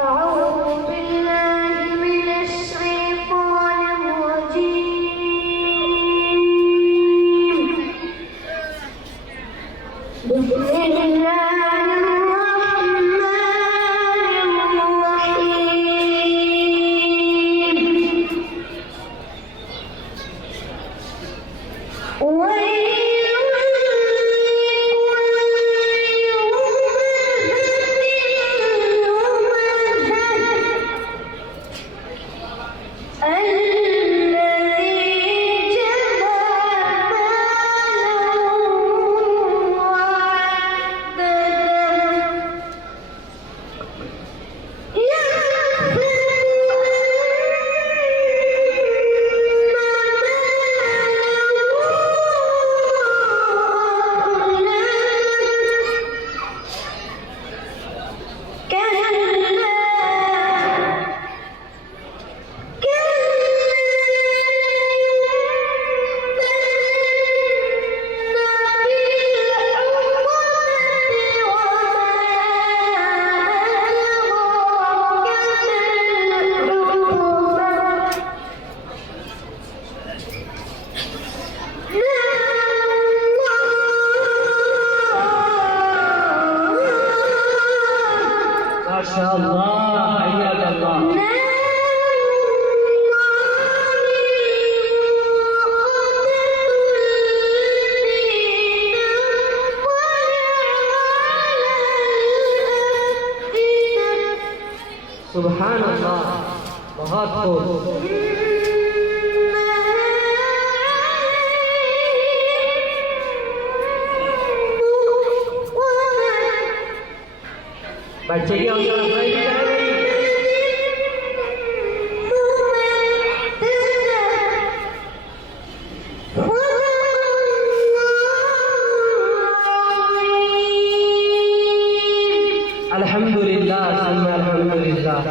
أعوذ بالله من الشيطان الرجيم. بسم الله الرحمن الرحيم. ما شاء الله، حياك الله. سبحان الله، बहुत खूब. बच्चे की हौसला अफजाई भी कर रही है. अल्हम्दुलिल्लाह, अल्हम्दुलिल्लाह.